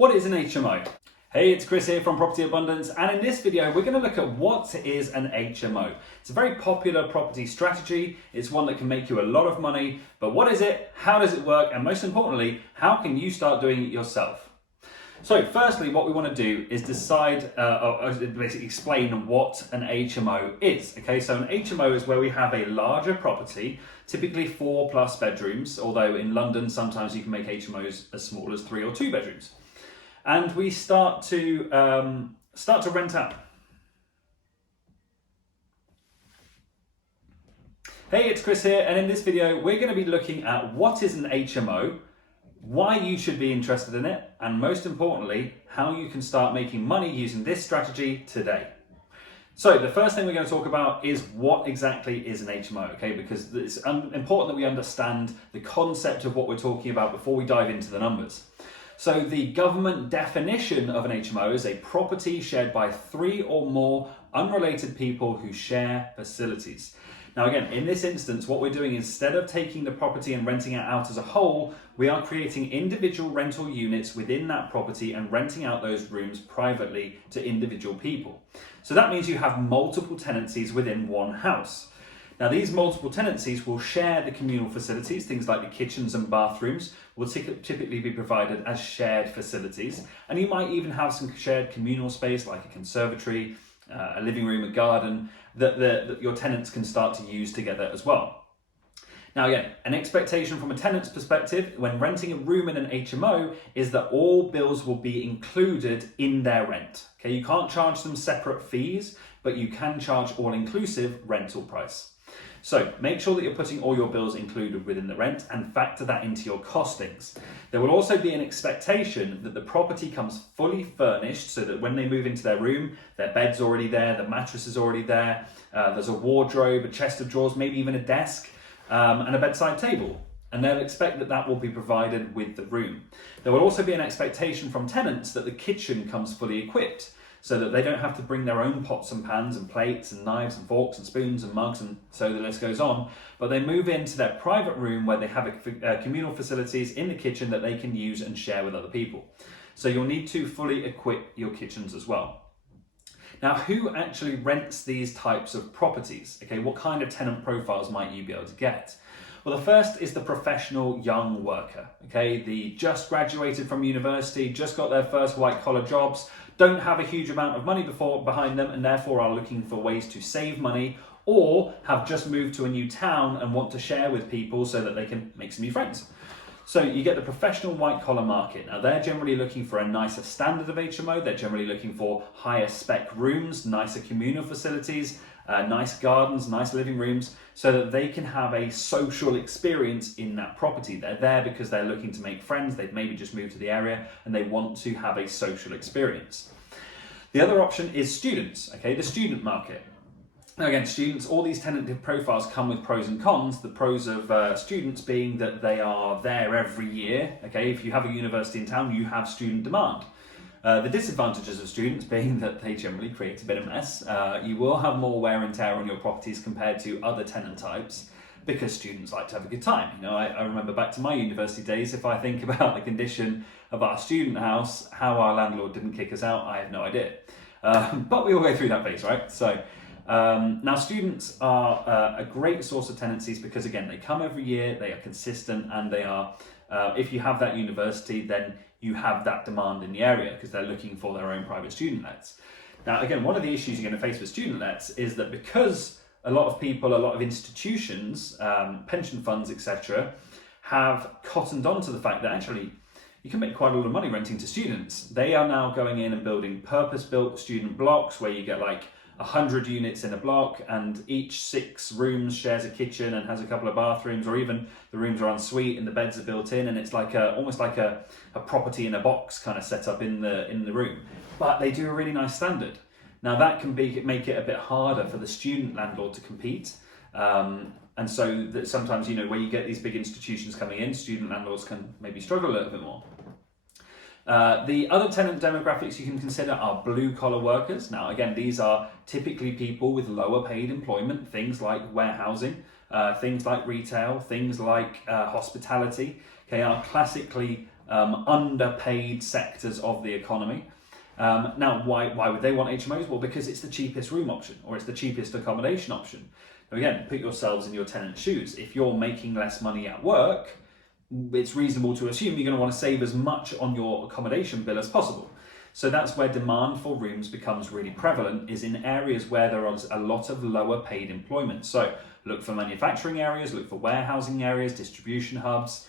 What is an HMO? Hey, it's Chris here from Property Abundance, and in this video we're going to look at what is an HMO. It's a very popular property strategy. It's one that can make you a lot of money, but what is it? How does it work? And most importantly, how can you start doing it yourself? So firstly, what we want to do is decide, basically explain what an HMO is. Okay, so an HMO is where we have a larger property, typically 4+ bedrooms, although in London sometimes you can make HMOs as small as 3 or 2 bedrooms. And we start to rent out. Hey, it's Chris here, and in this video we're going to be looking at what is an HMO, why you should be interested in it, and most importantly, how you can start making money using this strategy today. So the first thing we're going to talk about is what exactly is an HMO, okay? Because it's important that we understand the concept of what we're talking about before we dive into the numbers. So the government definition of an HMO is a property shared by 3 or more unrelated people who share facilities. Now again, in this instance, what we're doing, instead of taking the property and renting it out as a whole, we are creating individual rental units within that property and renting out those rooms privately to individual people. So that means you have multiple tenancies within one house. Now these multiple tenancies will share the communal facilities, things like the kitchens and bathrooms will typically be provided as shared facilities, and you might even have some shared communal space like a conservatory, a living room, a garden, that your tenants can start to use together as well. Now again, an expectation from a tenant's perspective when renting a room in an HMO is that all bills will be included in their rent. Okay, you can't charge them separate fees, but you can charge all-inclusive rental price. So make sure that you're putting all your bills included within the rent and factor that into your costings. There will also be an expectation that the property comes fully furnished so that when they move into their room, their bed's already there, the mattress is already there, there's a wardrobe, a chest of drawers, maybe even a desk, and a bedside table. And they'll expect that that will be provided with the room. There will also be an expectation from tenants that the kitchen comes fully equipped, so that they don't have to bring their own pots and pans and plates and knives and forks and spoons and mugs, and so the list goes on. But they move into their private room where they have communal facilities in the kitchen that they can use and share with other people. So you'll need to fully equip your kitchens as well. Now, who actually rents these types of properties? Okay, what kind of tenant profiles might you be able to get? Well, the first is the professional young worker, okay? The just graduated from university, just got their first white collar jobs, don't have a huge amount of money behind them and therefore are looking for ways to save money, or have just moved to a new town and want to share with people so that they can make some new friends. So you get the professional white collar market. Now they're generally looking for a nicer standard of HMO, they're generally looking for higher spec rooms, nicer communal facilities, nice gardens, nice living rooms, so that they can have a social experience in that property. They're there because they're looking to make friends, they've maybe just moved to the area and they want to have a social experience. The other option is students, okay, the student market. Now again, students, all these tenant profiles come with pros and cons. The pros of students being that they are there every year, okay, if you have a university in town, you have student demand. The disadvantages of students being that they generally create a bit of mess. You will have more wear and tear on your properties compared to other tenant types because students like to have a good time. You know, I remember back to my university days, if I think about the condition of our student house, how our landlord didn't kick us out, I have no idea. But we all go through that phase, right? So now students are a great source of tenancies because again, they come every year, they are consistent, and they are, if you have that university, then you have that demand in the area because they're looking for their own private student lets. Now, again, one of the issues you're going to face with student lets is that because a lot of people, a lot of institutions, pension funds, etc., have cottoned on to the fact that actually you can make quite a lot of money renting to students. They are now going in and building purpose-built student blocks where you get like 100 units in a block and each 6 rooms shares a kitchen and has a couple of bathrooms, or even the rooms are en suite and the beds are built in, and it's like almost like a property in a box kind of set up in the room. But they do a really nice standard. Now that can make it a bit harder for the student landlord to compete. And so that sometimes, you know, where you get these big institutions coming in, student landlords can maybe struggle a little bit more. The other tenant demographics you can consider are blue-collar workers. Now, again, these are typically people with lower paid employment, things like warehousing, things like retail, things like hospitality, okay, are classically underpaid sectors of the economy. Now, why would they want HMOs? Well, because it's the cheapest room option, or it's the cheapest accommodation option. Now again, put yourselves in your tenant's shoes. If you're making less money at work, it's reasonable to assume you're going to want to save as much on your accommodation bill as possible. So that's where demand for rooms becomes really prevalent, is in areas where there is a lot of lower paid employment. So look for manufacturing areas, look for warehousing areas, distribution hubs.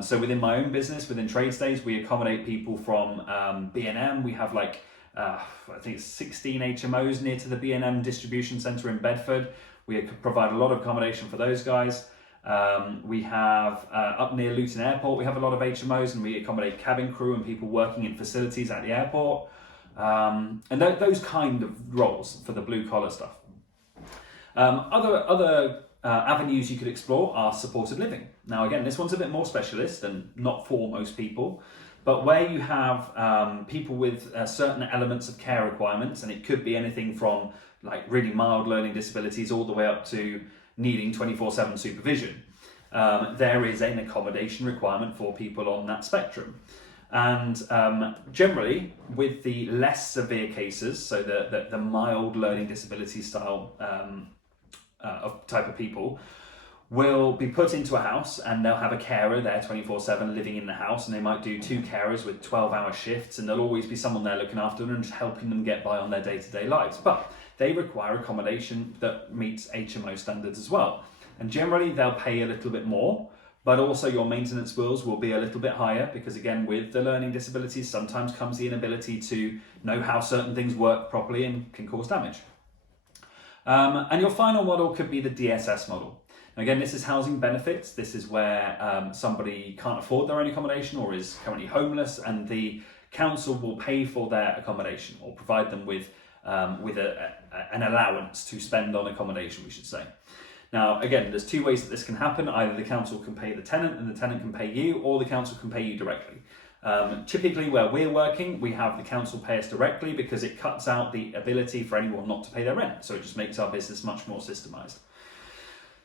So within my own business, within TradeStage, we accommodate people from B&M. We have I think it's 16 HMOs near to the B&M distribution centre in Bedford. We provide a lot of accommodation for those guys. We have up near Luton Airport, we have a lot of HMOs, and we accommodate cabin crew and people working in facilities at the airport. And those kind of roles for the blue collar stuff. Other avenues you could explore are supported living. Now again, this one's a bit more specialist and not for most people, but where you have people with certain elements of care requirements, and it could be anything from like really mild learning disabilities all the way up to needing 24/7 supervision. There is an accommodation requirement for people on that spectrum. And generally, with the less severe cases, so the mild learning disability style of type of people, will be put into a house and they'll have a carer there 24/7 living in the house, and they might do 2 carers with 12-hour shifts, and there'll always be someone there looking after them and just helping them get by on their day-to-day lives. But they require accommodation that meets HMO standards as well. And generally they'll pay a little bit more, but also your maintenance bills will be a little bit higher, because again, with the learning disabilities sometimes comes the inability to know how certain things work properly and can cause damage. And your final model could be the DSS model. Now again, this is housing benefits. This is where somebody can't afford their own accommodation or is currently homeless, and the council will pay for their accommodation or provide them with an allowance to spend on accommodation, we should say. Now, again, there's 2 ways that this can happen. Either the council can pay the tenant and the tenant can pay you, or the council can pay you directly. Typically where we're working, we have the council pay us directly because it cuts out the ability for anyone not to pay their rent. So it just makes our business much more systemized.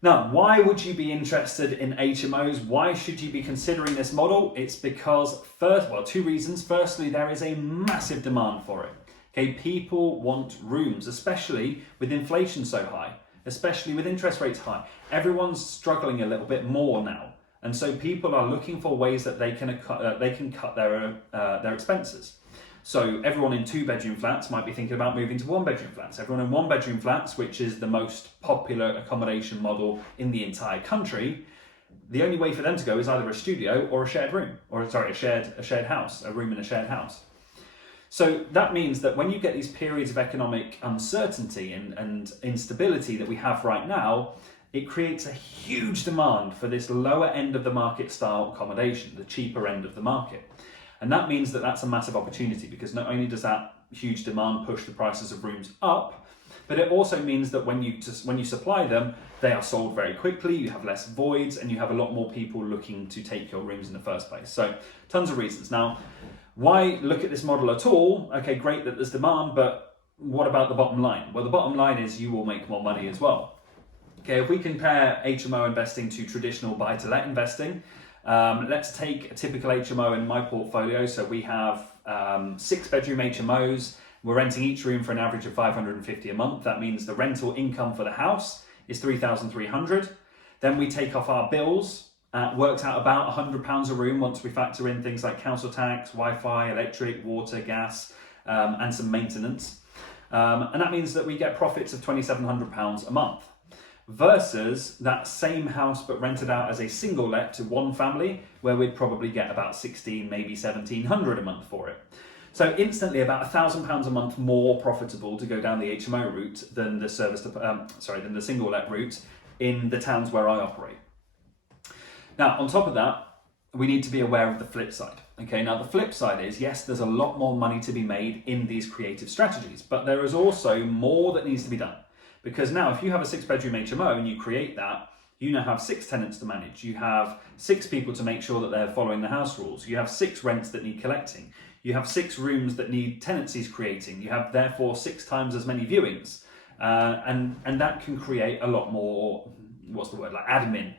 Now, why would you be interested in HMOs? Why should you be considering this model? It's because 2 reasons. Firstly, there is a massive demand for it. Okay, people want rooms, especially with inflation so high, especially with interest rates high. Everyone's struggling a little bit more now. And so people are looking for ways that they can cut their expenses. So everyone in 2-bedroom flats might be thinking about moving to 1-bedroom flats. Everyone in 1-bedroom flats, which is the most popular accommodation model in the entire country, the only way for them to go is either a studio or a shared room, or sorry, a shared house, a room in a shared house. So that means that when you get these periods of economic uncertainty and instability that we have right now, it creates a huge demand for this lower end of the market style accommodation, the cheaper end of the market. And that means that that's a massive opportunity, because not only does that huge demand push the prices of rooms up, but it also means that when you supply them, they are sold very quickly, you have less voids, and you have a lot more people looking to take your rooms in the first place. So tons of reasons. Now, why look at this model at all? Okay, great that there's demand, but what about the bottom line? Well, the bottom line is you will make more money as well. Okay, if we compare HMO investing to traditional buy-to-let investing, let's take a typical HMO in my portfolio. So we have 6-bedroom HMOs. We're renting each room for an average of $550 a month. That means the rental income for the house is $3,300. Then we take off our bills. Works out about £100 a room once we factor in things like council tax, Wi-Fi, electric, water, gas, and some maintenance. And that means that we get profits of £2,700 a month. Versus that same house but rented out as a single let to one family, where we'd probably get about 16, maybe 1,700 a month for it. So instantly about £1,000 a month more profitable to go down the HMO route than the than the single let route in the towns where I operate. Now, on top of that, we need to be aware of the flip side. Okay, now the flip side is, yes, there's a lot more money to be made in these creative strategies, but there is also more that needs to be done. Because now if you have a 6-bedroom HMO and you create that, you now have 6 tenants to manage. You have 6 people to make sure that they're following the house rules. You have 6 rents that need collecting. You have 6 rooms that need tenancies creating. You have therefore 6 times as many viewings. And that can create a lot more, admin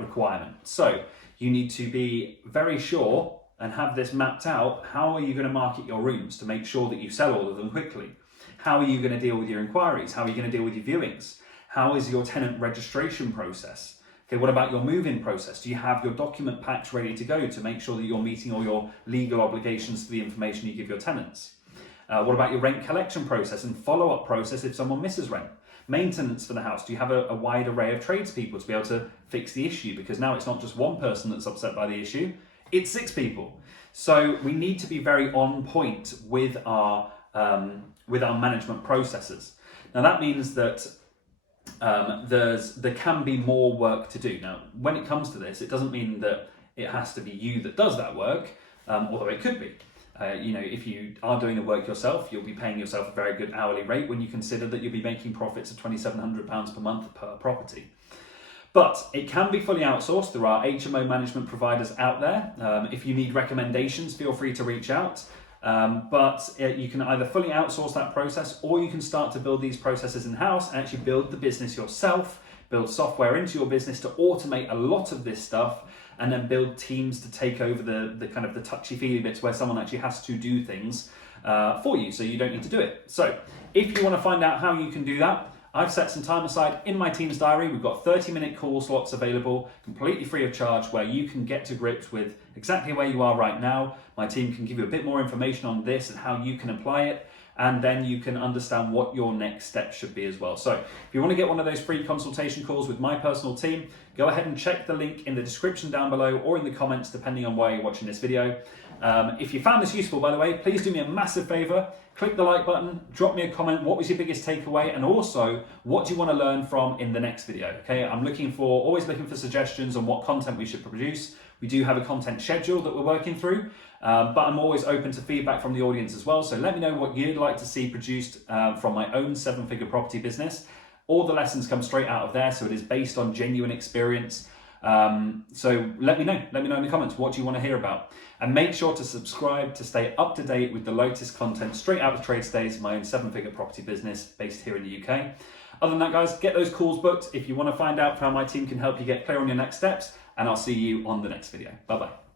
requirement. So you need to be very sure and have this mapped out, how are you going to market your rooms to make sure that you sell all of them quickly? How are you going to deal with your inquiries? How are you going to deal with your viewings? How is your tenant registration process? Okay, what about your move-in process? Do you have your document packs ready to go to make sure that you're meeting all your legal obligations to the information you give your tenants? What about your rent collection process and follow-up process if someone misses rent? Maintenance for the house. Do you have a wide array of tradespeople to be able to fix the issue? Because now it's not just one person that's upset by the issue, it's 6 people. So we need to be very on point with our management processes. Now that means that there can be more work to do. Now, when it comes to this, it doesn't mean that it has to be you that does that work, although it could be. If you are doing the work yourself, you'll be paying yourself a very good hourly rate when you consider that you'll be making profits of £2,700 per month per property. But it can be fully outsourced. There are HMO management providers out there. If you need recommendations, feel free to reach out. But you can either fully outsource that process, or you can start to build these processes in-house and actually build the business yourself, build software into your business to automate a lot of this stuff, and then build teams to take over the kind of the touchy-feely bits where someone actually has to do things for you, so you don't need to do it. So if you want to find out how you can do that, I've set some time aside in my team's diary. We've got 30-minute call slots available, completely free of charge, where you can get to grips with exactly where you are right now. My team can give you a bit more information on this and how you can apply it, and then you can understand what your next steps should be as well. So if you want to get one of those free consultation calls with my personal team, go ahead and check the link in the description down below or in the comments, depending on where you're watching this video. If you found this useful, by the way, please do me a massive favor. Click the like button, drop me a comment. What was your biggest takeaway? And also, what do you want to learn from in the next video? Okay, I'm always looking for suggestions on what content we should produce. We do have a content schedule that we're working through, but I'm always open to feedback from the audience as well. So let me know what you'd like to see produced from my own 7-figure property business. All the lessons come straight out of there, so it is based on genuine experience. So let me know in the comments, what do you want to hear about? And make sure to subscribe to stay up to date with the latest content straight out of TradeStays, my own 7-figure property business based here in the UK. Other than that, guys, get those calls booked if you want to find out how my team can help you get clear on your next steps, and I'll see you on the next video. Bye-bye.